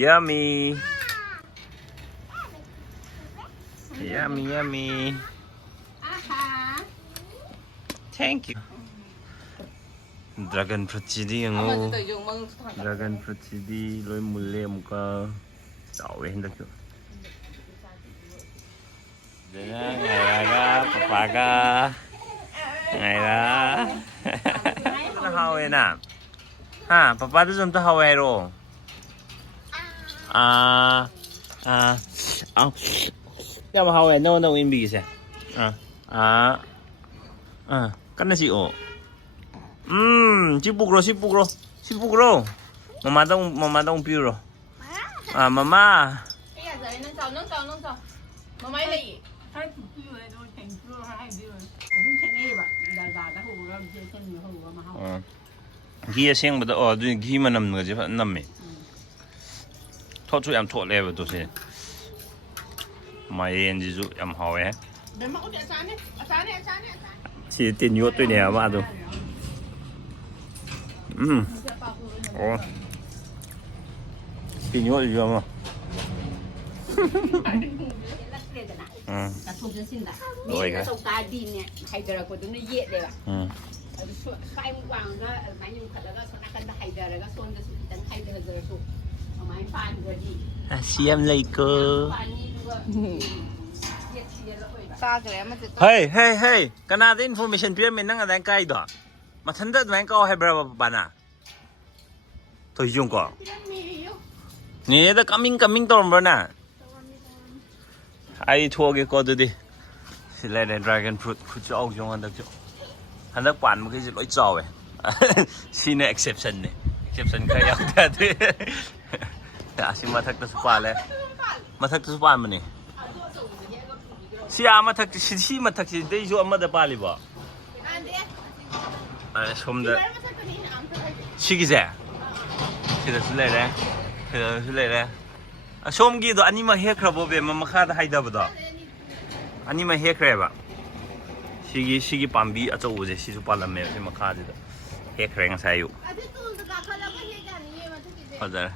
Yummy. Yummy, yummy. Thank you. Dragon fruit chidi yang Dragon fruit chidi loi mulle muka tahu hendak tu. Jangan ngairaga, papaga, ngaira. Mana hawe na? Ha, papa tu jom tu hawe ro. Ya ma hawe no no imbi se. Kan nasi o. Sibuk bro. Mama dong piu. Mama. Mama lấy Ghi xem bữa đó ghi mà nằm người chứ phải nằm mày. Thoát chú em thoát lên vào tôi xem. Mày em gì chú em hỏi á. Chỉ tiền nhốt tôi nè mà rồi. Tiền nhốt gì mà. Rồi cái. Xem lấy cơ. Hey, kana the information pia mình đang ở đây cái đó. Mà thân đất mình có hay berapa bana? Tôi dùng có. Nè, đó coming tôm rồi nè. Ai thua cái con đi. Xin lấy dragon fruit cho ông dùng ăn được chứ. Handak bán một cái gì lỗi trò vậy. Xin exception này. Exception cái gì đó thế. Xin mà thật là Suba lên. Mà thật là Suba mà nè. Siya mà thật đây chỗ mà được bali bỏ. Xong đó. Chị cái thì là xin lấy đấy. Xong cái đó anh mà hết rồi về mà khá là hay đó bữa đó. Anh mà hết rồi vậy. Sigi pambi ở chỗ gì si Suba làm mẹ thì mà khá gì đó. Hết rồi ngay sai yêu. Bây giờ.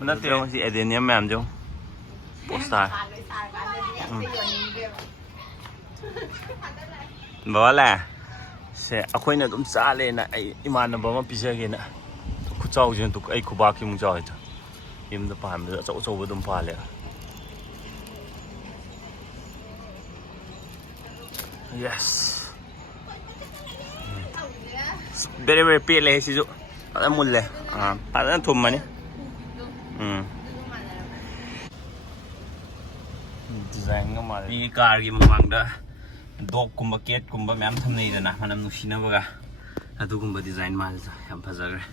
Nó tiêu gì để niệm mềm chứ? Poster. Bảo là sẽ ở khối này cũng xa lên nè, iman nó bảo mà pizza kia nè, khu trâu chứ tụi ấy khu ba kia muốn chơi thôi, im nó phải mình chỗ với đống phải liền. Yes. Very paleเลยสิจุอะไรมุนเลยอะไรนั่นทุ่มมานี่designก็มามีการกี่มังเด้อดอกกุมบเกตกุมบแม่ทำนี่เด้อนะมันนุ่มชินะบ่กะอะดูกุมบดีไซน์มาจ้ะยามพะซักเลย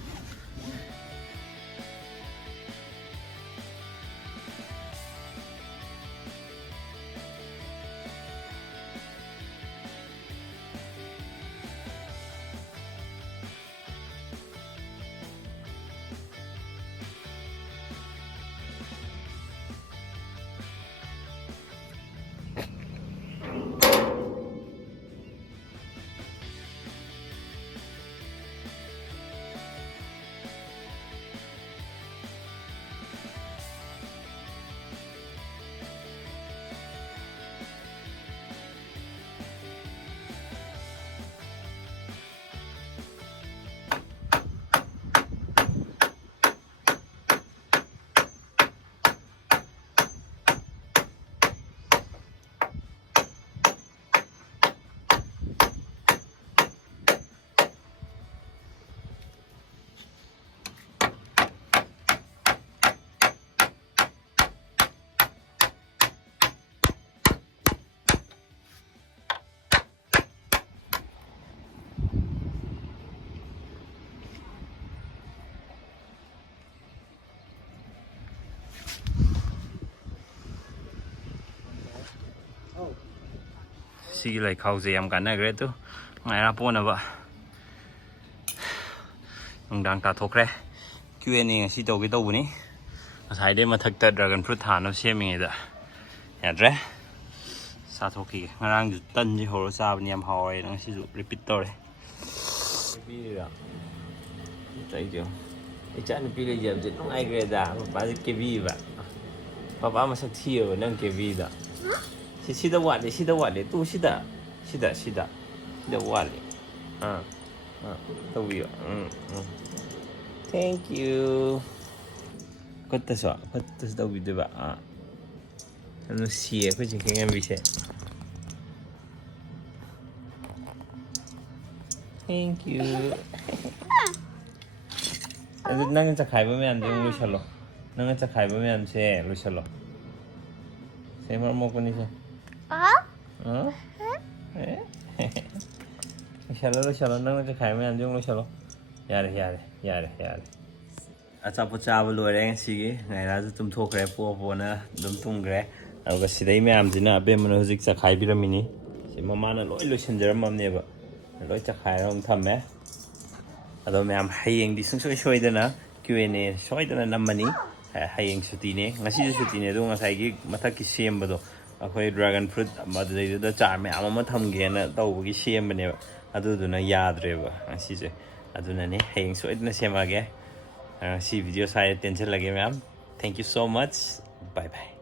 xì lại khâu gì em cảnh này cái tu ngày ra buồn rồi vợ ông đang ta thuộc đấy Q&A xí đầu cái đầu này thấy đây mà thực tế dragon fruit thản nó xem mình vậy hết đấy sao thuộc kì ngang tân như hồ sao bên em hỏi nó sử dụng repeater đấy Thank you. Icha nupi leijabse nungai da papa kebi ba. Papa masak thiyo nang kebi da. Sida wale tu sida wale. Tawbiyo. Thank you. Kota so tawbiyo ba. Ano siye ko chicken bise. Thank you. nang cha khai ba me an jong lu chalo. Nang cha khai ba me an se lu chalo. Se mar mo ko ni se. Lo nang cha khai me an jong lu chalo. Yare. Achapot chaba loire sigi ngai ra tum thokre po na dum tungre aduga sidai myam jina be man hojik cha khai biramini si mama na loi losinjaram mamne ba loi cha khai rom thamme ado myam hayeng di sungsoi soidana Q&A soidana namani hayeng suti ne ngasi suti ne do ngasai gi mathak ki semba do akhoi dragon fruit madai da char me ama thamge na tawgi semba ne adu duna yadre ba ngasi je aduna ne hayeng soidana semage see video saya tension lagi ma'am. Thank you so much. Bye bye.